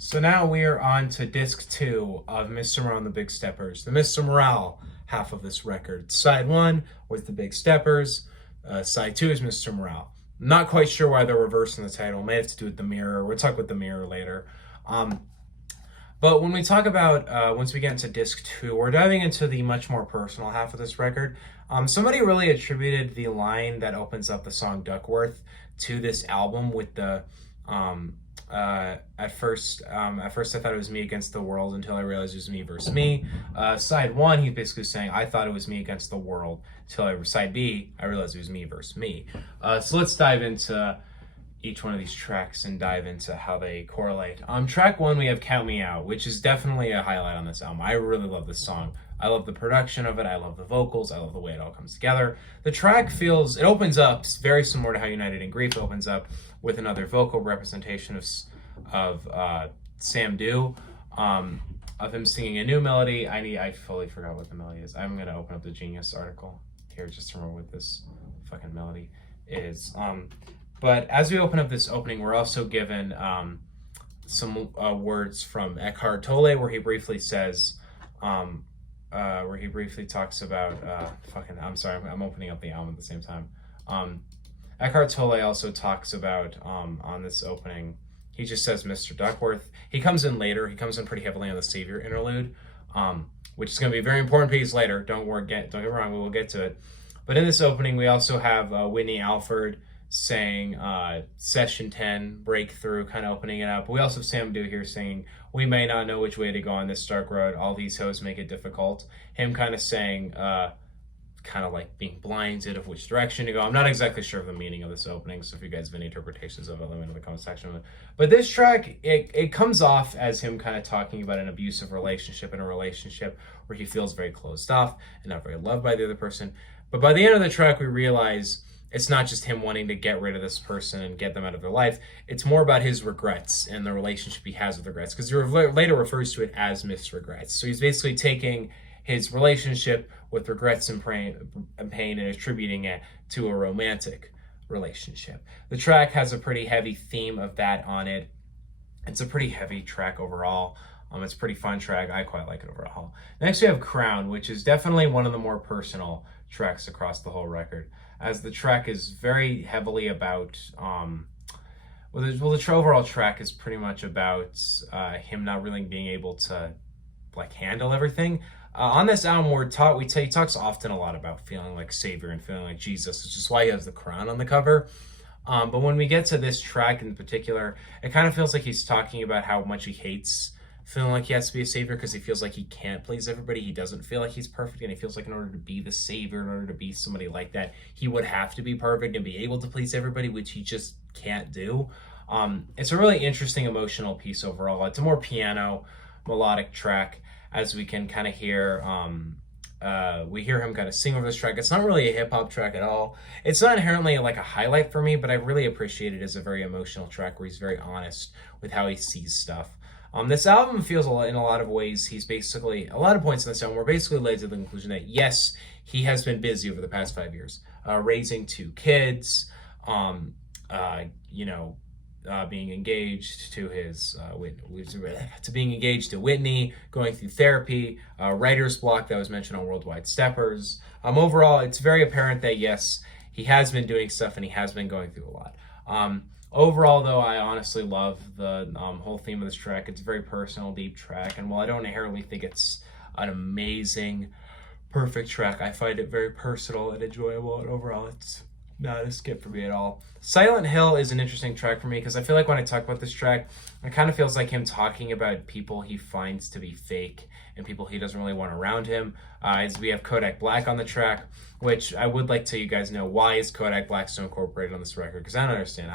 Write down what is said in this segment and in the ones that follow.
So now we are on to disc 2 of Mr. Morale and the Big Steppers, the Mr. Morale half of this record. Side 1 was the Big Steppers, side 2 is Mr. Morale. Not quite sure why they're reversing the title. May have to do with the mirror. We'll talk about the mirror later. But when we talk about, once we get into disc 2, we're diving into the much more personal half of this record. Somebody really attributed the line that opens up the song Duckworth to this album with the, at first I thought it was me against the world until I realized it was me versus me. Side 1, he's basically saying, I thought it was me against the world until side B, I realized it was me versus me. So let's dive into each one of these tracks and dive into how they correlate. Track 1, we have Count Me Out, which is definitely a highlight on this album. I really love this song. I love the production of it. I love the vocals. I love the way it all comes together. The track it opens up very similar to how United in Grief opens up, with another vocal representation of Sam Dew, of him singing a new melody. I fully forgot what the melody is. I'm gonna open up the Genius article here just to remember what this fucking melody is. But as we open up this opening, we're also given some words from Eckhart Tolle, where he briefly says, where he briefly talks about, I'm sorry, I'm opening up the album at the same time. Eckhart Tolle also talks about, on this opening, he just says Mr. Duckworth. He comes in later. He comes in pretty heavily on the Savior interlude, which is going to be a very important piece later. Don't get me wrong, we will get to it. But in this opening, we also have Whitney Alford saying Session 10, Breakthrough, kind of opening it up. We also have Sam Dew here saying, we may not know which way to go on this dark road. All these hoes make it difficult. Him kind of saying, kind of like being blinded of which direction to go. I'm not exactly sure of the meaning of this opening, so if you guys have any interpretations of it, let me know in the comment section. But this track, it comes off as him kind of talking about an abusive relationship, and a relationship where he feels very closed off and not very loved by the other person. But by the end of the track, we realize it's not just him wanting to get rid of this person and get them out of their life. It's more about his regrets and the relationship he has with regrets, because he later refers to it as misregrets. So he's basically taking his relationship with regrets and pain and attributing it to a romantic relationship. The track has a pretty heavy theme of that on it. It's a pretty heavy track overall. It's a pretty fun track. I quite like it overall. Next we have Crown, which is definitely one of the more personal tracks across the whole record, as the track is very heavily about, the overall track is pretty much about him not really being able to like handle everything. On this album, he talks often a lot about feeling like Savior and feeling like Jesus, which is why he has the crown on the cover. But when we get to this track in particular, it kind of feels like he's talking about how much he hates feeling like he has to be a savior, because he feels like he can't please everybody. He doesn't feel like he's perfect, and he feels like in order to be the savior, in order to be somebody like that, he would have to be perfect and be able to please everybody, which he just can't do. It's a really interesting emotional piece overall. It's a more piano melodic track, as we can kind of hear. We hear him kind of sing over this track. It's not really a hip-hop track at all. It's not inherently like a highlight for me, but I really appreciate it as a very emotional track where he's very honest with how he sees stuff. This album feels in a lot of ways, he's basically, a lot of points in this album were basically led to the conclusion that yes, he has been busy over the past 5 years, raising 2 kids, being engaged to being engaged to Whitney, going through therapy, writer's block that was mentioned on Worldwide Steppers. Overall, it's very apparent that yes, he has been doing stuff and he has been going through a lot. Overall, though, I honestly love the whole theme of this track. It's a very personal, deep track, and while I don't inherently think it's an amazing, perfect track, I find it very personal and enjoyable, and overall, it's not a skip for me at all. Silent Hill is an interesting track for me, because I feel like when I talk about this track, it kind of feels like him talking about people he finds to be fake and people he doesn't really want around him. As we have Kodak Black on the track, which I would like to you guys know, why is Kodak Black so incorporated on this record? Because I don't understand.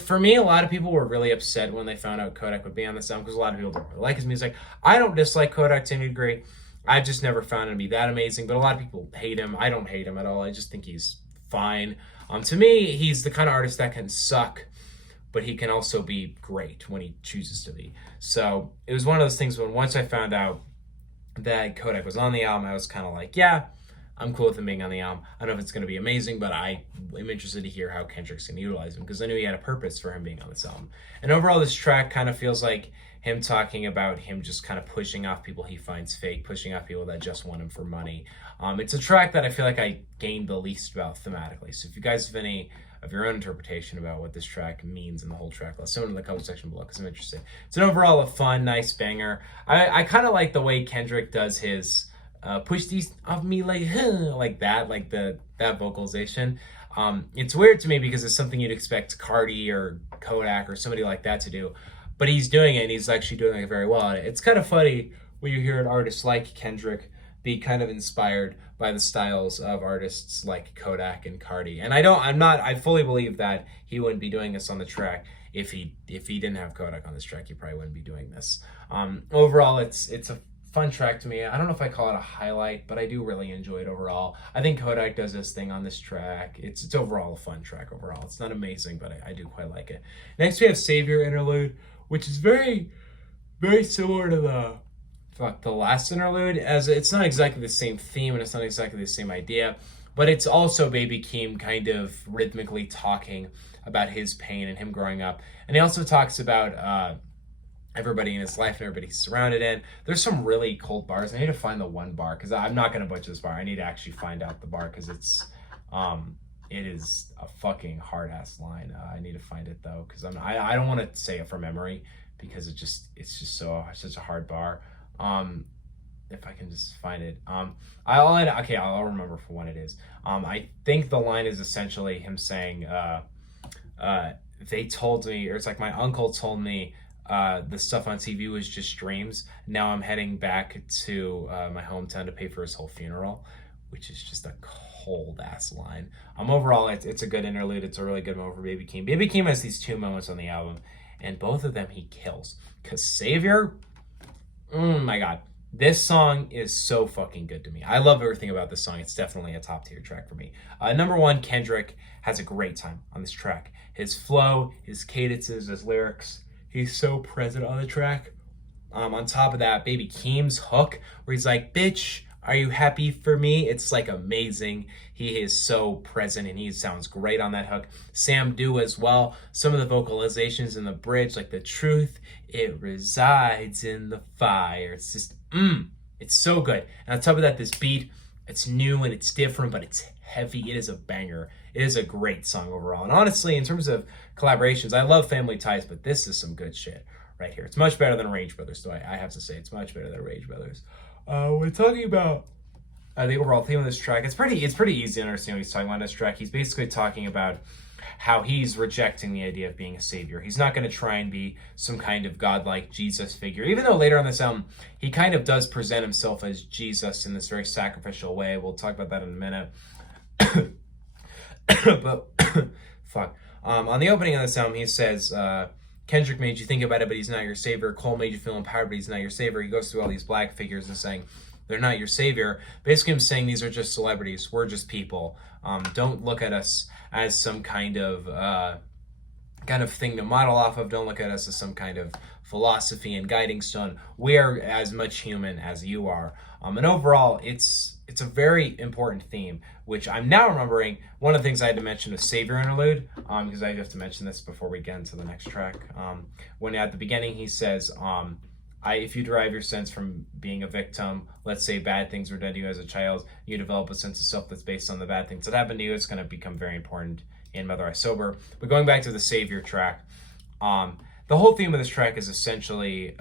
For me, a lot of people were really upset when they found out Kodak would be on this album, because a lot of people don't really like his music. I don't dislike Kodak to any degree. I've just never found him to be that amazing, but a lot of people hate him. I don't hate him at all. I just think he's fine. To me, he's the kind of artist that can suck, but he can also be great when he chooses to be. So it was one of those things when once I found out that Kodak was on the album, I was kind of like, yeah, I'm cool with him being on the album. I don't know if it's going to be amazing, but I am interested to hear how Kendrick's going to utilize him, because I knew he had a purpose for him being on this album. And overall, this track kind of feels like him talking about him just kind of pushing off people he finds fake, pushing off people that just want him for money. It's a track that I feel like I gained the least about thematically. So if you guys have any of your own interpretation about what this track means in the whole track, let us know in the comment section below, because I'm interested. It's an overall a fun, nice banger. I kind of like the way Kendrick does his push these off me like that, like that vocalization. It's weird to me because it's something you'd expect Cardi or Kodak or somebody like that to do, but he's doing it and he's actually doing it very well. It's kind of funny when you hear an artist like Kendrick be kind of inspired by the styles of artists like Kodak and Cardi. And I fully believe that he wouldn't be doing this on the track if he didn't have Kodak on this track. He probably wouldn't be doing this. Overall, it's a fun track to me. I don't know if I call it a highlight, but I do really enjoy it overall. I think Kodak does this thing on this track. It's overall a fun track overall. It's not amazing, but I do quite like it. Next we have Savior Interlude, which is very, very similar to the last interlude, as it's not exactly the same theme and it's not exactly the same idea, but it's also Baby Keem kind of rhythmically talking about his pain and him growing up. And he also talks about everybody in his life and everybody he's surrounded in. There's some really cold bars. I need to find the one bar, because I'm not going to butcher this bar. I need to actually find out the bar, because it is a fucking hard-ass line. I need to find it, though, because I don't want to say it from memory, because it's just such a hard bar. If I can just find it. I'll remember for when it is. I think the line is essentially him saying, they told me, or it's like my uncle told me, the stuff on TV was just dreams. Now I'm heading back to my hometown to pay for his whole funeral, which is just a cold ass line. Overall, it's a good interlude. It's a really good moment for Baby Keem. Baby Keem has these two moments on the album, and both of them he kills. Cause Savior, oh my god, this song is so fucking good to me. I love everything about this song. It's definitely a top tier track for me. Number one, Kendrick has a great time on this track. His flow, his cadences, his lyrics. He's so present on the track. On top of that, Baby Keem's hook, where he's like, bitch, are you happy for me? It's like amazing. He is so present and he sounds great on that hook. Sam do as well. Some of the vocalizations in the bridge, like the truth, it resides in the fire. It's just, it's so good. And on top of that, this beat, it's new and it's different, but it's heavy. It is a banger. It is a great song overall. And honestly, in terms of collaborations, I love Family Ties, but this is some good shit right here. It's much better than Rage Brothers, so I have to say it's much better than Rage Brothers. We're talking about the overall theme of this track. It's pretty easy to understand what he's talking about in this track. He's basically talking about how he's rejecting the idea of being a savior. He's not going to try and be some kind of godlike Jesus figure, even though later on this album, he kind of does present himself as Jesus in this very sacrificial way. We'll talk about that in a minute. But, fuck. On the opening of this album, he says, Kendrick made you think about it, but he's not your savior. Cole made you feel empowered, but he's not your savior. He goes through all these black figures and saying, they're not your savior. Basically, I'm saying these are just celebrities. We're just people. Don't look at us as some kind of thing to model off of. Don't look at us as some kind of philosophy and guiding stone. We are as much human as you are. And overall, it's a very important theme, which I'm now remembering. One of the things I had to mention was Savior Interlude, because I have to mention this before we get into the next track. When at the beginning he says, if you derive your sense from being a victim, let's say bad things were done to you as a child, you develop a sense of self that's based on the bad things that happened to you. It's going to become very important in Mother I Sober. But going back to the Savior track, the whole theme of this track is essentially,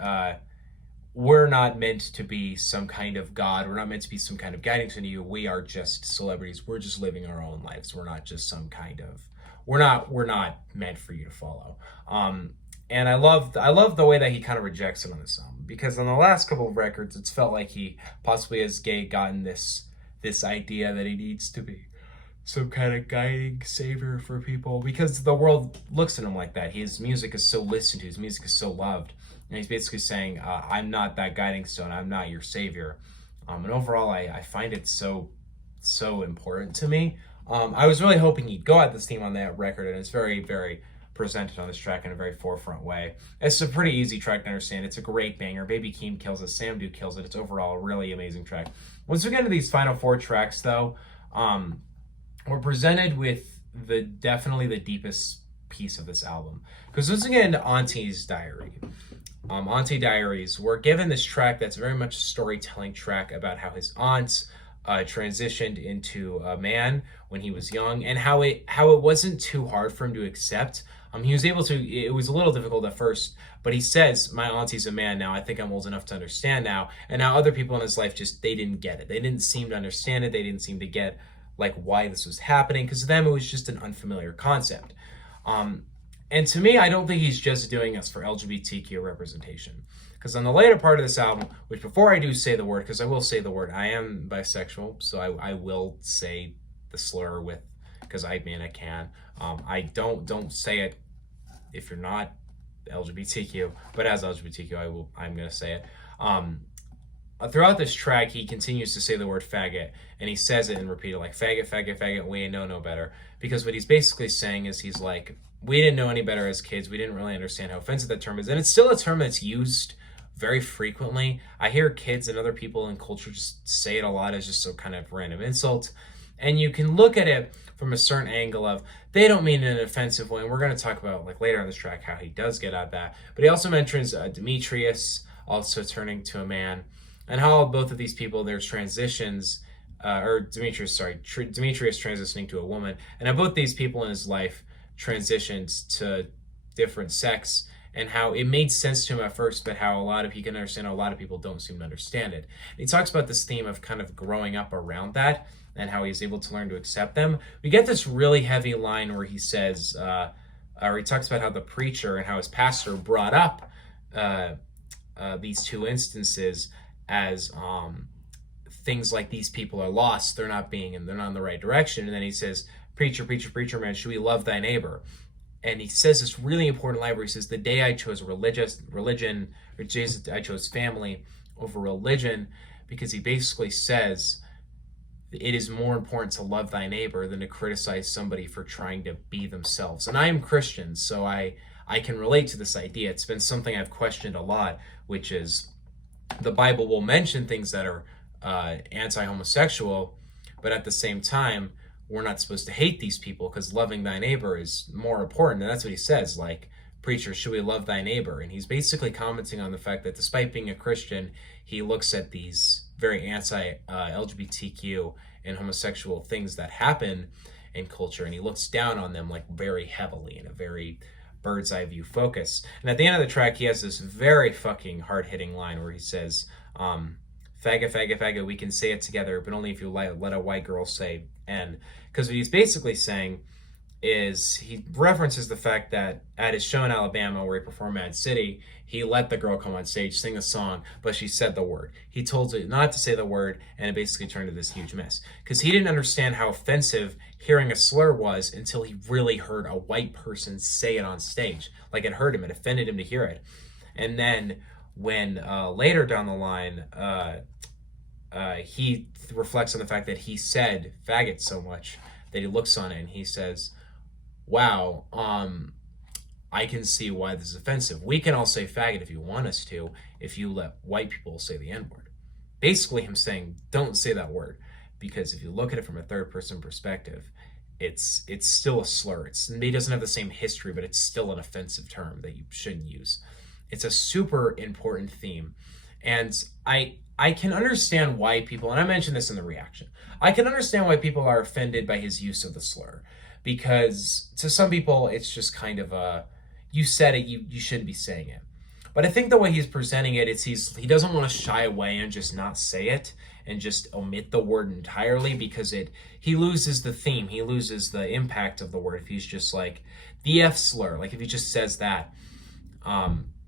we're not meant to be some kind of God. We're not meant to be some kind of guidance to you. We are just celebrities. We're just living our own lives. We're not just some kind of, we're not meant for you to follow. And I love the way that he kind of rejects it on this album, because on the last couple of records, it's felt like he possibly has gotten this idea that he needs to be some kind of guiding savior for people, because the world looks at him like that. His music is so listened to, his music is so loved, and he's basically saying, I'm not that guiding stone, I'm not your savior. And overall, I find it so important to me. I was really hoping he'd go at this theme on that record, and it's very, very presented on this track in a very forefront way. It's a pretty easy track to understand. It's a great banger. Baby Keem kills it. Sam Duke kills it. It's overall a really amazing track. Once we get into these final 4 tracks, though, we're presented with definitely the deepest piece of this album. Because once we get into Auntie's Diary, Auntie Diaries, we're given this track that's very much a storytelling track about how his aunt transitioned into a man when he was young, and how it wasn't too hard for him to accept. He was able to. It was a little difficult at first, but he says, "My auntie's a man now. I think I'm old enough to understand now." And now other people in his life they didn't get it. They didn't seem to understand it. They didn't seem to get like why this was happening, because to them it was just an unfamiliar concept. And to me, I don't think he's just doing this for LGBTQ representation. Because on the later part of this album, which before I do say the word, because I will say the word, I am bisexual, so I will say the slur with, because I can. I don't say it if you're not LGBTQ, but as LGBTQ, I'm gonna say it. Throughout this track, he continues to say the word faggot, and he says it and repeat it like faggot, faggot, faggot. We ain't know no better. Because what he's basically saying is he's like, we didn't know any better as kids. We didn't really understand how offensive that term is, and it's still a term that's used very frequently. I hear kids and other people in culture just say it a lot as just some kind of random insult. And you can look at it from a certain angle of, they don't mean it in an offensive way. And we're going to talk about like later on this track how he does get at that. But he also mentions Demetrius also turning to a man, and how both of these people, there's transitions, Demetrius transitioning to a woman, and how both these people in his life transitioned to different sex, and how it made sense to him at first, but how he can understand how a lot of people don't seem to understand it. And he talks about this theme of kind of growing up around that, and how he's able to learn to accept them. We get this really heavy line where he says, or he talks about how the preacher and how his pastor brought up these 2 instances as things like these people are lost, they're not in the right direction. And then he says, preacher, man, should we love thy neighbor? And he says this really important line where he says, the day I chose religion, or Jesus, I chose family over religion, because he basically says it is more important to love thy neighbor than to criticize somebody for trying to be themselves. And I am Christian, so I can relate to this idea. It's been something I've questioned a lot, which is the Bible will mention things that are anti-homosexual, but at the same time, we're not supposed to hate these people because loving thy neighbor is more important. And that's what he says, like, preacher, should we love thy neighbor? And he's basically commenting on the fact that despite being a Christian, he looks at these very anti-LGBTQ and homosexual things that happen in culture, and he looks down on them like very heavily in a very bird's eye view focus. And at the end of the track, he has this very fucking hard-hitting line where he says, faggot, faggot, faggot, we can say it together, but only if you let a white girl say N. Because what he's basically saying is he references the fact that at his show in Alabama where he performed Mad City, he let the girl come on stage, sing a song, but she said the word. He told her not to say the word, and it basically turned into this huge mess. Because he didn't understand how offensive hearing a slur was until he really heard a white person say it on stage. Like, it hurt him, it offended him to hear it. And then when later down the line, he reflects on the fact that he said faggot so much that he looks on it and he says, wow, I can see why this is offensive. We can all say faggot if you want us to, if you let white people say the N-word. Basically him saying, don't say that word, because if you look at it from a third person perspective, it's still a slur. It doesn't have the same history, but it's still an offensive term that you shouldn't use. It's a super important theme. And I can understand why people, and I mentioned this in the reaction, I can understand why people are offended by his use of the slur. Because to some people, it's just kind of you said it, you shouldn't be saying it. But I think the way he's presenting it, he doesn't want to shy away and just not say it and just omit the word entirely, because he loses the theme, he loses the impact of the word if he's just like the F slur, like if he just says that.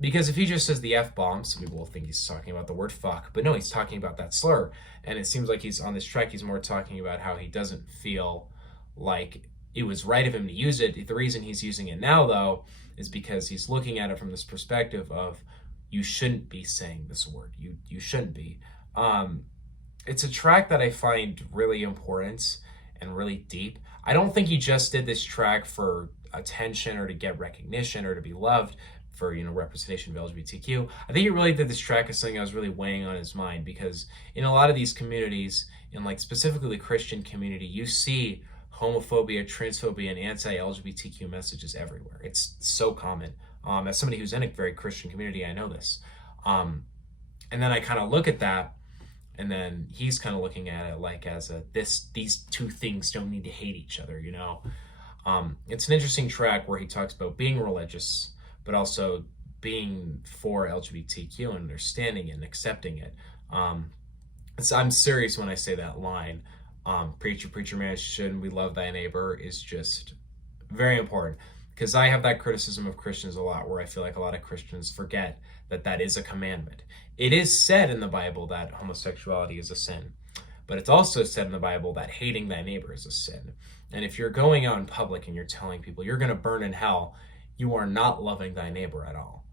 Because if he just says the F-bomb, some people will think he's talking about the word fuck, but no, he's talking about that slur. And it seems like he's on this track, he's more talking about how he doesn't feel like it was right of him to use it. The reason he's using it now, though, is because he's looking at it from this perspective of, you shouldn't be saying this word. You shouldn't be. It's a track that I find really important and really deep. I don't think he just did this track for attention or to get recognition or to be loved for, representation of LGBTQ. I think he really did this track as something that was really weighing on his mind, because in a lot of these communities, in like specifically the Christian community, you see homophobia, transphobia, and anti-LGBTQ messages everywhere. It's so common. As somebody who's in a very Christian community, I know this. And then I kind of look at that, and then he's kind of looking at it like as these two things don't need to hate each other, It's an interesting track where he talks about being religious, but also being for LGBTQ and understanding it and accepting it. I'm serious when I say that line. Preacher, man, shouldn't we love thy neighbor, is just very important, because I have that criticism of Christians a lot, where I feel like a lot of Christians forget that that is a commandment. It is said in the Bible that homosexuality is a sin, but it's also said in the Bible that hating thy neighbor is a sin. And if you're going out in public and you're telling people you're going to burn in hell, you are not loving thy neighbor at all.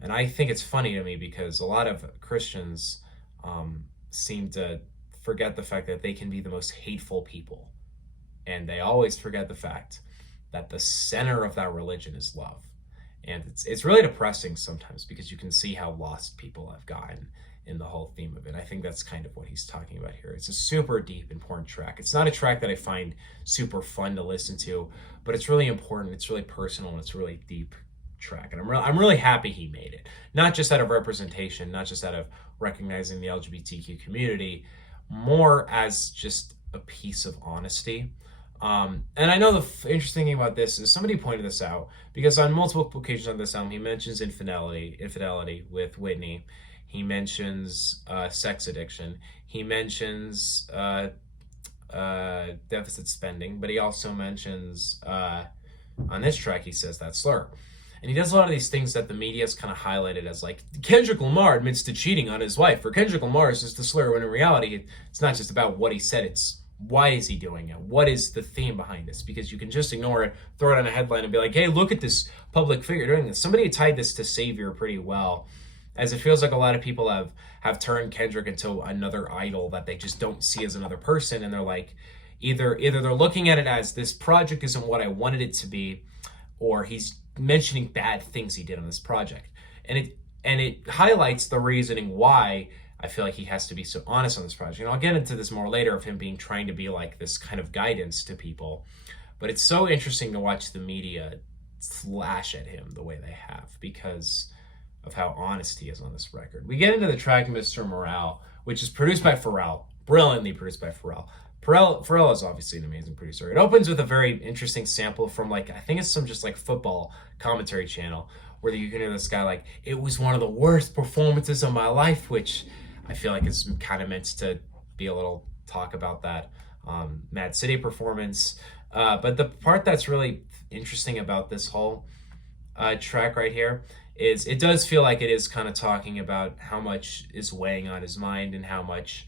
And I think it's funny to me, because a lot of Christians seem to forget the fact that they can be the most hateful people. And they always forget the fact that the center of that religion is love. And it's really depressing sometimes, because you can see how lost people have gotten in the whole theme of it. I think that's kind of what he's talking about here. It's a super deep, important track. It's not a track that I find super fun to listen to, but it's really important, it's really personal, and it's a really deep track. And I'm really happy he made it. Not just out of representation, not just out of recognizing the LGBTQ community, more as just a piece of honesty. And I know the interesting thing about this is somebody pointed this out, because on multiple occasions on this album, he mentions infidelity with Whitney. He mentions sex addiction. He mentions deficit spending, but he also mentions on this track, he says that slur. And he does a lot of these things that the media's kind of highlighted as like, Kendrick Lamar admits to cheating on his wife, or Kendrick Lamar is just a slur, when in reality, it's not just about what he said, it's why is he doing it? What is the theme behind this? Because you can just ignore it, throw it on a headline, and be like, hey, look at this public figure doing this. Somebody tied this to Savior pretty well, as it feels like a lot of people have turned Kendrick into another idol that they just don't see as another person, and they're like, either they're looking at it as, this project isn't what I wanted it to be, or he's mentioning bad things he did on this project. And it highlights the reasoning why I feel like he has to be so honest on this project. And I'll get into this more later, of him trying to be like this kind of guidance to people. But it's so interesting to watch the media slash at him the way they have, because of how honest he is on this record. We get into the track Mr. Morale, which is produced by Pharrell, brilliantly produced by Pharrell. Pharrell is obviously an amazing producer. It opens with a very interesting sample from I think it's some just football commentary channel, where you can hear this guy like, it was one of the worst performances of my life, which I feel like is kind of meant to be a little talk about that Mad City performance. But the part that's really interesting about this whole track right here is it does feel like it is kind of talking about how much is weighing on his mind, and how much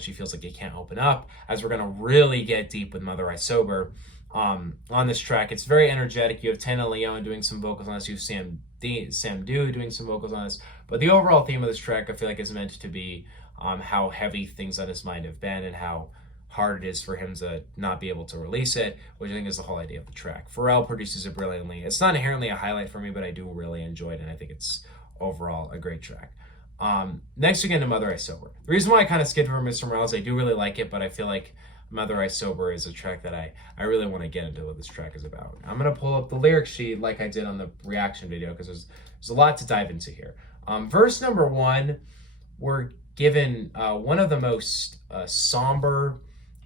he feels like he can't open up, as we're going to really get deep with Mother I Sober on this track. It's very energetic. You have Tana Leon doing some vocals on this. You have Sam Dew doing some vocals on this. But the overall theme of this track, I feel like, is meant to be how heavy things on his mind have been, and how hard it is for him to not be able to release it, which I think is the whole idea of the track. Pharrell produces it brilliantly. It's not inherently a highlight for me, but I do really enjoy it, and I think it's overall a great track. Next we get into Mother I Sober. The reason why I kind of skipped over Mr. Morale is I do really like it, but I feel like Mother I Sober is a track that I really want to get into what this track is about. I'm going to pull up the lyric sheet like I did on the reaction video, because there's a lot to dive into here. Verse number 1, we're given one of the most somber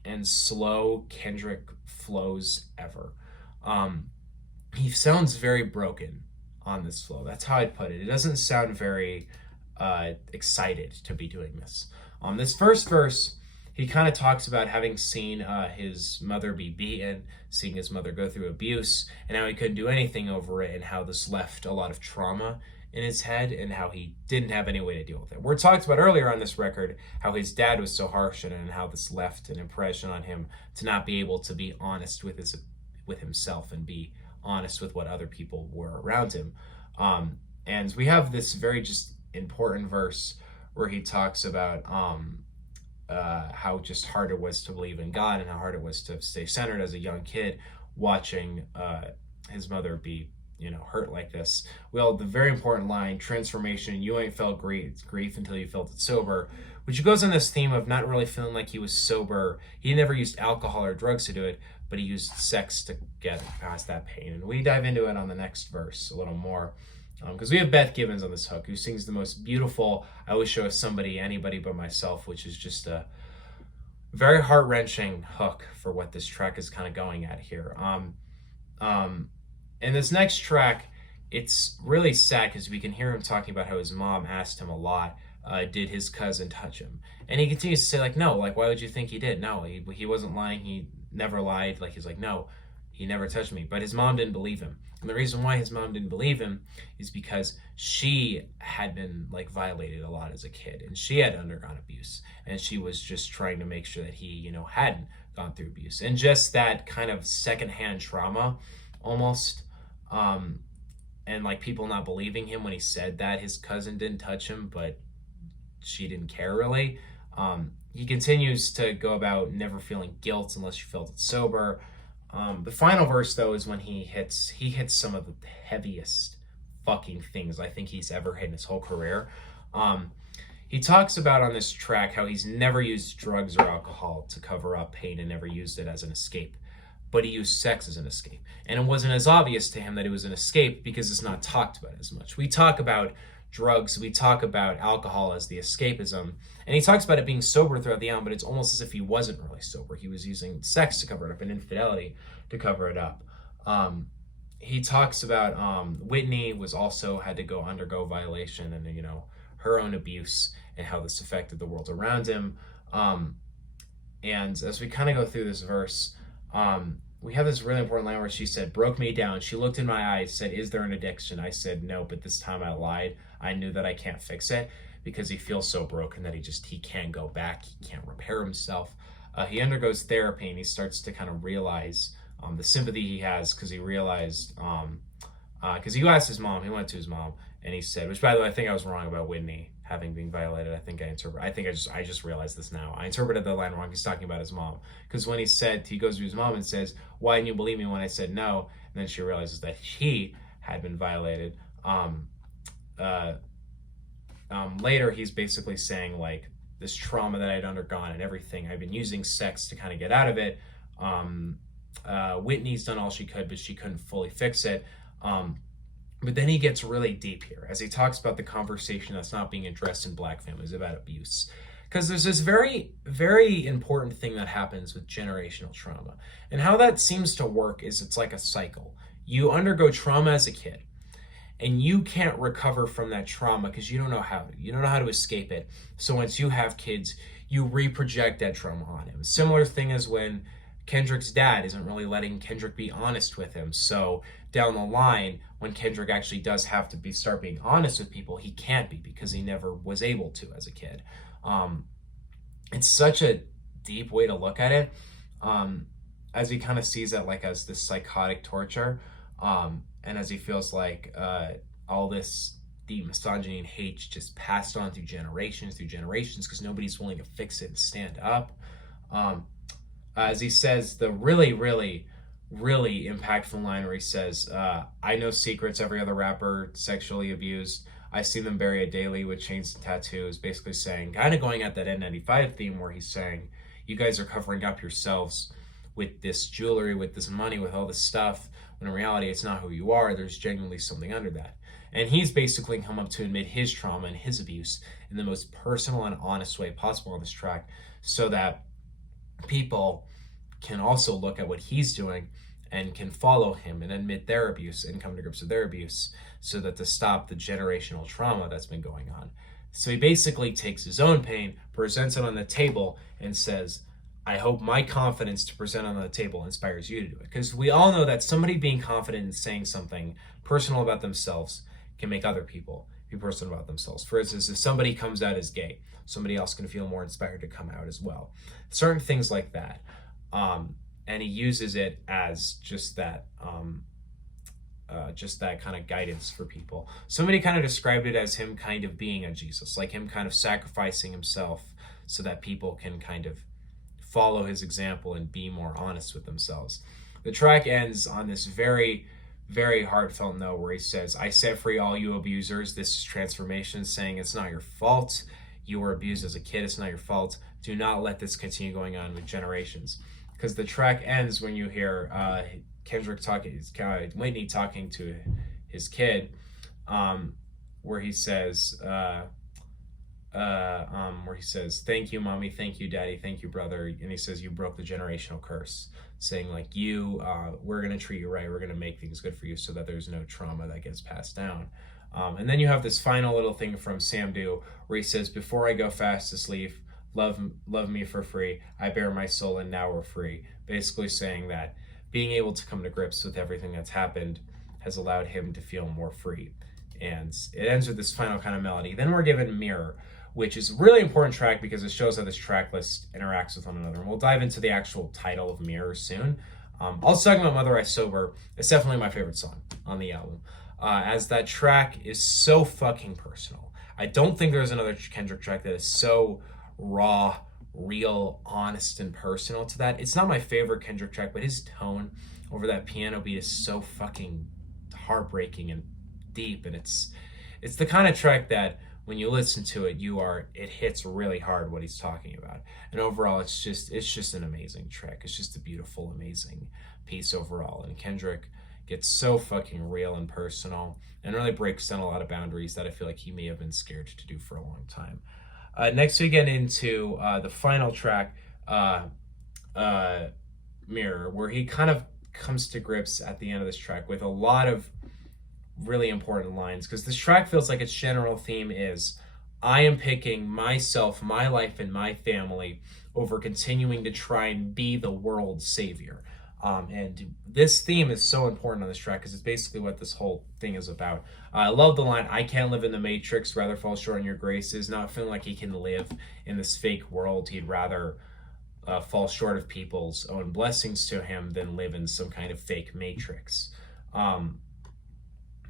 and slow Kendrick flows ever. He sounds very broken on this flow. That's how I'd put it. It doesn't sound very excited to be doing this. This first verse, he kind of talks about having seen his mother be beaten, seeing his mother go through abuse, and how he couldn't do anything over it, and how this left a lot of trauma in his head, and how he didn't have any way to deal with it. We're talked about earlier on this record how his dad was so harsh, and how this left an impression on him to not be able to be honest with himself, and be honest with what other people were around him. And we have this very just important verse where he talks about how just hard it was to believe in God, and how hard it was to stay centered as a young kid watching his mother be, hurt like this. Well, the very important line, transformation, you ain't felt grief until you felt it sober, which goes on this theme of not really feeling like he was sober. He never used alcohol or drugs to do it, but he used sex to get past that pain. And we dive into it on the next verse a little more. Because we have Beth Gibbons on this hook, who sings the most beautiful "I Wish I Was Somebody, Anybody But Myself," which is just a very heart-wrenching hook for what this track is kind of going at here. In this next track, it's really sad because we can hear him talking about how his mom asked him a lot, did his cousin touch him? And he continues to say, like, no, like, why would you think he did? No, he wasn't lying. He never lied. Like, he's like, no, he never touched me. But his mom didn't believe him. And the reason why his mom didn't believe him is because she had been, like, violated a lot as a kid. And she had undergone abuse. And she was just trying to make sure that he, hadn't gone through abuse. And just that kind of secondhand trauma, almost, and like people not believing him when he said that his cousin didn't touch him, but she didn't care really. He continues to go about never feeling guilt unless you felt it sober. The final verse though is when he hits some of the heaviest fucking things I think he's ever hit in his whole career. He talks about on this track how he's never used drugs or alcohol to cover up pain and never used it as an escape, but he used sex as an escape. And it wasn't as obvious to him that it was an escape because it's not talked about as much. We talk about drugs, we talk about alcohol as the escapism, and he talks about it being sober throughout the album, but it's almost as if he wasn't really sober. He was using sex to cover it up and infidelity to cover it up. He talks about Whitney was also had to undergo violation and her own abuse and how this affected the world around him. And as we kind of go through this verse, we have this really important line where she said, broke me down. She looked in my eyes, said, is there an addiction? I said, no, but this time I lied. I knew that I can't fix it because he feels so broken that he can't go back. He can't repair himself. He undergoes therapy and he starts to kind of realize the sympathy he has because he realized, because he asked his mom, he went to his mom and he said, which by the way, I think I was wrong about Whitney having been violated. I just realized this now. I interpreted the line wrong. He's talking about his mom. Because when he goes to his mom and says, why didn't you believe me when I said no? And then she realizes that he had been violated. Later, he's basically saying, like, this trauma that I'd undergone and everything, I've been using sex to kind of get out of it. Whitney's done all she could, but she couldn't fully fix it. But then he gets really deep here as he talks about the conversation that's not being addressed in Black families about abuse. Because there's this very, very important thing that happens with generational trauma. And how that seems to work is it's like a cycle. You undergo trauma as a kid, and you can't recover from that trauma because you don't know how to. You don't know how to escape it. So once you have kids, you reproject that trauma on him. Similar thing as when Kendrick's dad isn't really letting Kendrick be honest with him. So down the line, when Kendrick actually does have to start being honest with people, he can't be because he never was able to as a kid. It's such a deep way to look at it, as he kind of sees it like as this psychotic torture, and as he feels like all this deep misogyny and hate just passed on through generations because nobody's willing to fix it and stand up. As he says the really, really, really impactful line where he says, I know secrets every other rapper sexually abused. I see them buried daily with chains and tattoos, basically saying, kind of going at that N95 theme where he's saying, you guys are covering up yourselves with this jewelry, with this money, with all this stuff, when in reality it's not who you are. There's genuinely something under that. And he's basically come up to admit his trauma and his abuse in the most personal and honest way possible on this track, so that people can also look at what he's doing and can follow him and admit their abuse and come to grips with their abuse, so that to stop the generational trauma that's been going on. So he basically takes his own pain, presents it on the table, and says, I hope my confidence to present on the table inspires you to do it. Because we all know that somebody being confident in saying something personal about themselves can make other people be personal about themselves. For instance, if somebody comes out as gay, somebody else can feel more inspired to come out as well. Certain things like that. And he uses it as just that kind of guidance for people. Somebody kind of described it as him kind of being a Jesus, like him kind of sacrificing himself so that people can kind of follow his example and be more honest with themselves. The track ends on this very, very heartfelt note where he says, I set free all you abusers. This is transformation, saying it's not your fault. You were abused as a kid. It's not your fault. Do not let this continue going on with generations. Because the track ends when you hear Kendrick talking, Whitney talking to his kid, where he says, thank you, mommy, thank you, daddy, thank you, brother. And he says, you broke the generational curse, saying like, we're going to treat you right. We're going to make things good for you so that there's no trauma that gets passed down. And then you have this final little thing from Sam Do where he says, before I go fast asleep, love me for free. I bear my soul and now we're free. Basically saying that being able to come to grips with everything that's happened has allowed him to feel more free. And it ends with this final kind of melody. Then we're given Mirror, which is a really important track because it shows how this track list interacts with one another. And we'll dive into the actual title of Mirror soon. Also talking about Mother I Sober, it's definitely my favorite song on the album, as that track is so fucking personal. I don't think there's another Kendrick track that is so raw, real, honest, and personal to that. It's not my favorite Kendrick track, but his tone over that piano beat is so fucking heartbreaking and deep, and it's the kind of track that when you listen to it, it hits really hard what he's talking about. And overall, it's just an amazing track. It's just a beautiful, amazing piece overall. And Kendrick gets so fucking real and personal and really breaks down a lot of boundaries that I feel like he may have been scared to do for a long time. Next, we get into the final track, Mirror, where he kind of comes to grips at the end of this track with a lot of really important lines, because this track feels like its general theme is, I am picking myself, my life, and my family over continuing to try and be the world's savior. And this theme is so important on this track because it's basically what this whole thing is about. I love the line, I can't live in the matrix, rather fall short in your graces, not feeling like he can live in this fake world. He'd rather fall short of people's own blessings to him than live in some kind of fake matrix.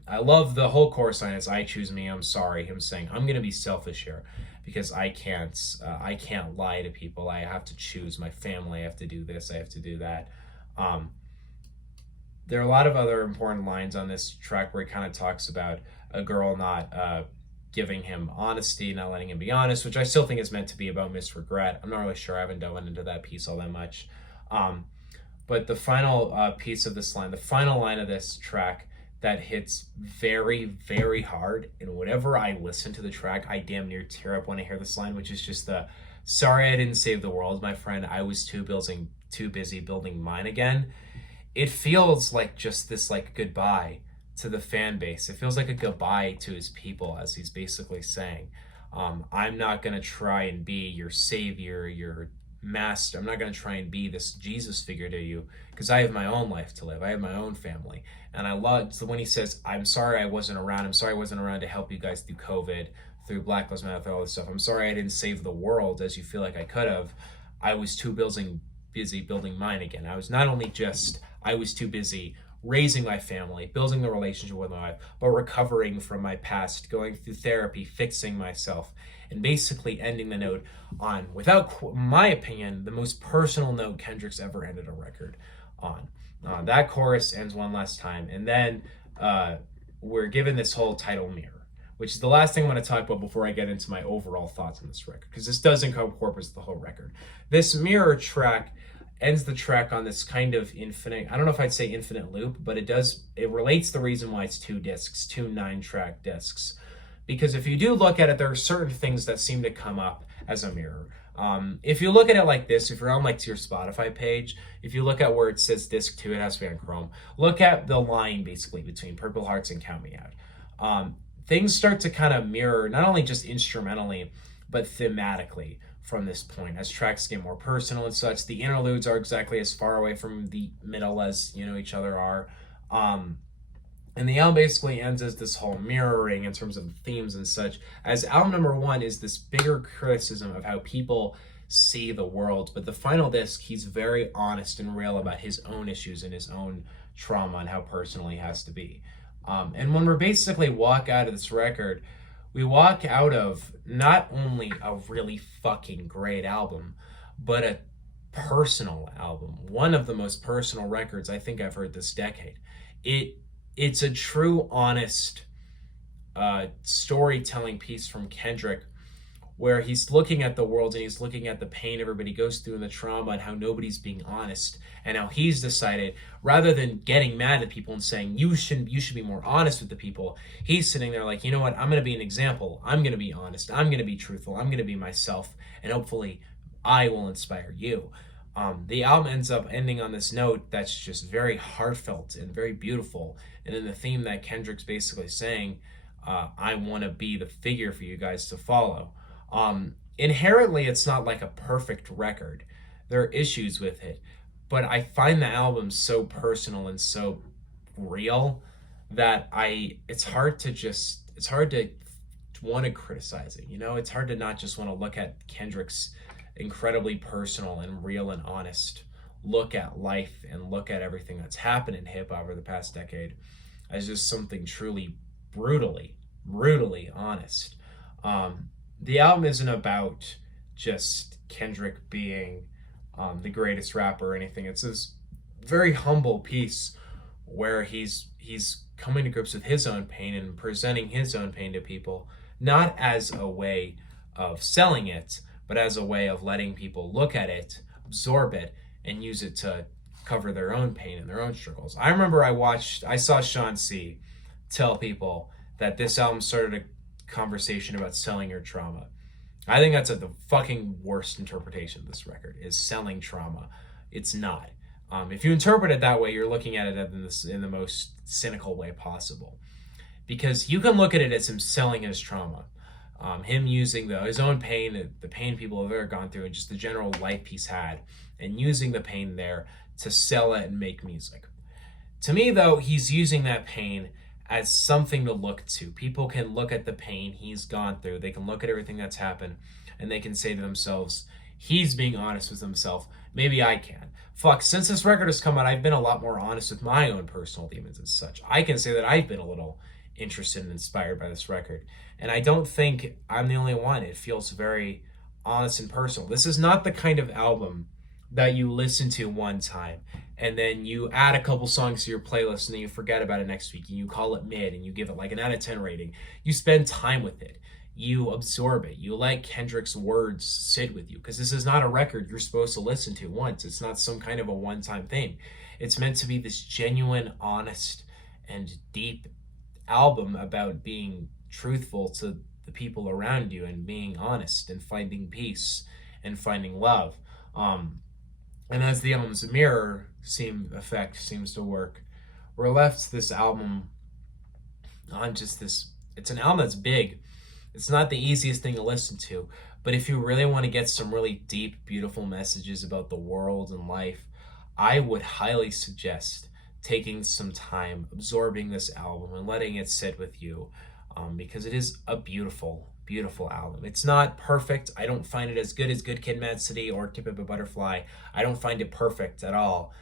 I love the whole chorus line is, I choose me, I'm sorry. Him saying, I'm going to be selfish here because I can't lie to people. I have to choose my family. I have to do this. I have to do that. There are a lot of other important lines on this track where he kind of talks about a girl not giving him honesty, not letting him be honest, which I still think is meant to be about misregret. I'm not really sure. I haven't dove into that piece all that much. But the final piece of this line, the final line of this track that hits very, very hard, and whenever I listen to the track, I damn near tear up when I hear this line, which is just the, sorry I didn't save the world, my friend. I was too busy building mine again. It feels like just this like goodbye to the fan base. It feels like a goodbye to his people, as he's basically saying, I'm not going to try and be your savior, your master. I'm not going to try and be this Jesus figure to you because I have my own life to live. I have my own family. And I love when he says, I'm sorry I wasn't around. I'm sorry I wasn't around to help you guys through COVID, through Black Lives Matter, through all this stuff. I'm sorry I didn't save the world as you feel like I could have. I was too busy building mine again. I was too busy raising my family, building the relationship with my wife, but recovering from my past, going through therapy, fixing myself, and basically ending the note on, without my opinion, the most personal note Kendrick's ever ended a record on. That chorus ends one last time, and then we're given this whole title, Mirror, which is the last thing I want to talk about before I get into my overall thoughts on this record, because this does incorporate the whole record. This Mirror track ends the track on this kind of infinite, I don't know if I'd say infinite loop, but it relates the reason why it's 2 discs, 2 9-track discs. Because if you do look at it, there are certain things that seem to come up as a mirror. If you look at it like this, if you're on like your Spotify page, if you look at where it says disc 2, it has to be on Chrome. Look at the line basically between Purple Hearts and Count Me Out. Things start to kind of mirror, not only just instrumentally, but thematically from this point as tracks get more personal and such. The interludes are exactly as far away from the middle as each other are. And the album basically ends as this whole mirroring in terms of themes and such, as album number 1 is this bigger criticism of how people see the world. But the final disc, he's very honest and real about his own issues and his own trauma and how personal he has to be. And when we're basically walk out of this record, we walk out of not only a really fucking great album, but personal album, one of the most personal records I think I've heard this decade. It's a true, honest storytelling piece from Kendrick, where he's looking at the world and he's looking at the pain everybody goes through and the trauma and how nobody's being honest, and how he's decided, rather than getting mad at people and saying you should be more honest with the people, he's sitting there like, you know what, I'm going to be an example, I'm going to be honest, I'm going to be truthful, I'm going to be myself, and hopefully I will inspire you. The album ends up ending on this note that's just very heartfelt and very beautiful, and in the theme that Kendrick's basically saying, I want to be the figure for you guys to follow. Inherently, it's not like a perfect record. There are issues with it, but I find the album so personal and so real that it's hard to want to criticize it. You know, it's hard to not just want to look at Kendrick's incredibly personal and real and honest look at life and look at everything that's happened in hip hop over the past decade as just something truly brutally honest. The album isn't about just Kendrick being the greatest rapper or anything. It's this very humble piece where he's coming to grips with his own pain and presenting his own pain to people, not as a way of selling it, but as a way of letting people look at it, absorb it, and use it to cover their own pain and their own struggles. I remember I saw Sean C. tell people that this album started a conversation about selling your trauma. I think that's the fucking worst interpretation of this record, is selling trauma. It's not. If you interpret it that way, you're looking at it in the most cynical way possible. Because you can look at it as him selling his trauma. Him using his own pain, the pain people have ever gone through, and just the general life he's had, and using the pain there to sell it and make music. To me, though, he's using that pain as something to look to. People can look at the pain he's gone through. They can look at everything that's happened, and they can say to themselves, he's being honest with himself. Maybe I can. Fuck, since this record has come out, I've been a lot more honest with my own personal demons and such. I can say that I've been a little interested and inspired by this record. And I don't think I'm the only one. It feels very honest and personal. This is not the kind of album that you listen to one time and then you add a couple songs to your playlist and then you forget about it next week and you call it mid and you give it like an out of 10 rating. You spend time with it. You absorb it. You let Kendrick's words sit with you, because this is not a record you're supposed to listen to once. It's not some kind of a one-time thing. It's meant to be this genuine, honest, and deep album about being truthful to the people around you and being honest and finding peace and finding love. And as the album's mirror effect seems to work, we're left this album on just this. It's an album that's big. It's not the easiest thing to listen to, but if you really want to get some really deep, beautiful messages about the world and life, I would highly suggest taking some time, absorbing this album and letting it sit with you, because it is a beautiful, beautiful album. It's not perfect. I don't find it as good as Good Kid, Mad City or Tip of a Butterfly. I don't find it perfect at all,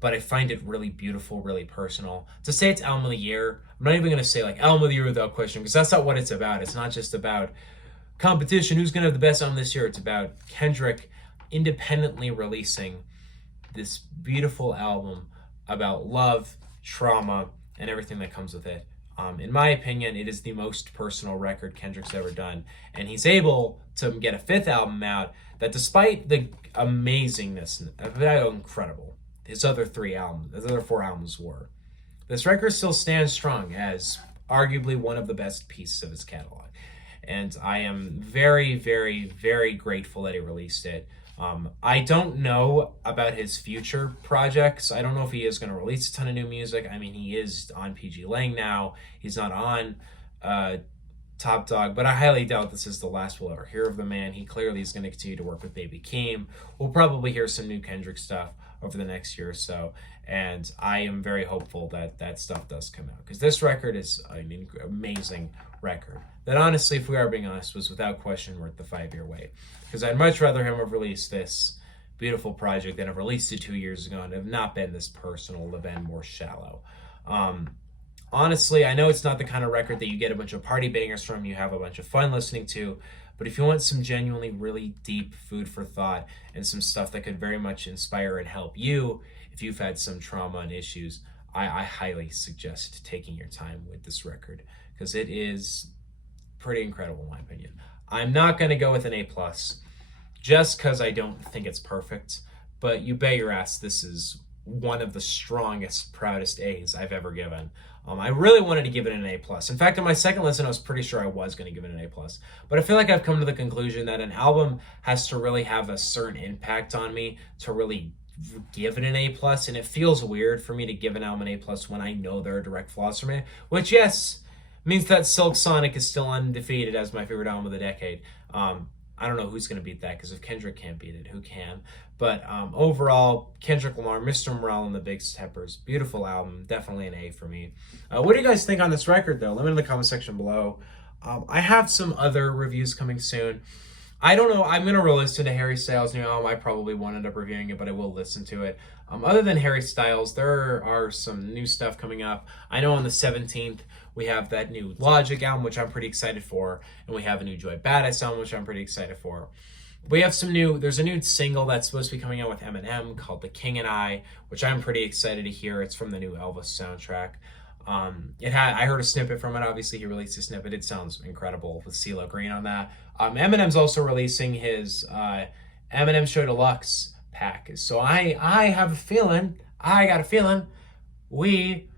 but I find it really beautiful, really personal. To say it's album of the year, I'm not even going to say like album of the year without question, because that's not what it's about. It's not just about competition, who's going to have the best album this year. It's about Kendrick independently releasing this beautiful album about love, trauma, and everything that comes with it. In my opinion, it is the most personal record Kendrick's ever done, and he's able to get a fifth album out that, despite the amazingness, incredible, his other four albums were, this record still stands strong as arguably one of the best pieces of his catalog. And I am very, very, very grateful that he released it. I don't know about his future projects. I don't know if he is going to release a ton of new music. I mean, he is on PG Lang now. He's not on Top Dog, but I highly doubt this is the last we'll ever hear of the man. He clearly is going to continue to work with Baby Keem. We'll probably hear some new Kendrick stuff over the next year or so, and I am very hopeful that that stuff does come out, because this record is an amazing record that, honestly, if we are being honest, was without question worth the 5-year wait, because I'd much rather him have released this beautiful project than have released it 2 years ago and have not been this personal, have been more shallow. honestly, I know it's not the kind of record that you get a bunch of party bangers from, you have a bunch of fun listening to, but if you want some genuinely really deep food for thought and some stuff that could very much inspire and help you if you've had some trauma and issues, I highly suggest taking your time with this record because it is pretty incredible in my opinion. I'm not going to go with an A+, just because I don't think it's perfect, but you bet your ass this is one of the strongest, proudest A's I've ever given. I really wanted to give it an A+. In fact, on my second listen, I was pretty sure I was going to give it an A+. But I feel like I've come to the conclusion that an album has to really have a certain impact on me to really give it an A+. And it feels weird for me to give an album an A+ when I know there are direct flaws from it. Which, yes, means that Silk Sonic is still undefeated as my favorite album of the decade. I don't know who's going to beat that, because if Kendrick can't beat it, who can? But overall, Kendrick Lamar, Mr. Morale and the Big Steppers, beautiful album, definitely an A for me. What do you guys think on this record, though? Let me know in the comment section below. I have some other reviews coming soon. I don't know, I'm going to re-listen to Harry Styles' new album. I probably won't end up reviewing it, but I will listen to it. Other than Harry Styles, there are some new stuff coming up. I know on the 17th, we have that new Logic album, which I'm pretty excited for. And we have a new Joy Badass album, which I'm pretty excited for. We have there's a new single that's supposed to be coming out with Eminem called The King and I, which I'm pretty excited to hear. It's from the new Elvis soundtrack. I heard a snippet from it. Obviously, he released a snippet. It sounds incredible with CeeLo Green on that. Eminem's also releasing his Eminem Show Deluxe pack. So I have a feeling, I got a feeling, we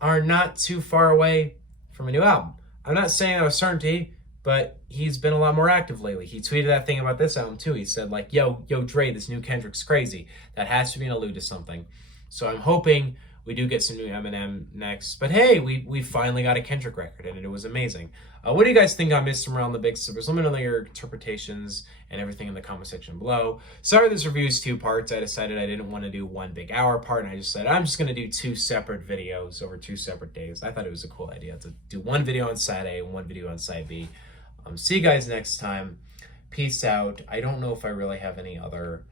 are not too far away from a new album. I'm not saying that with certainty, but he's been a lot more active lately. He tweeted that thing about this album too. He said like, yo Dre, this new Kendrick's crazy. That has to be an allude to something. So I'm hoping we do get some new Eminem next. But hey, we finally got a Kendrick record, and it was amazing. What do you guys think on Mr. Morale and the Big Steppers? Let me know your interpretations and everything in the comment section below. Sorry this review is 2 parts. I decided I didn't want to do one big hour part, and I just said I'm just going to do 2 separate videos over 2 separate days. I thought it was a cool idea to do one video on side A and one video on side B. See you guys next time. Peace out. I don't know if I really have any other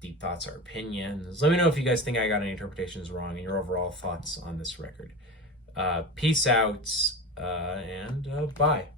deep thoughts or opinions. Let me know if you guys think I got any interpretations wrong and your overall thoughts on this record. Peace out and bye.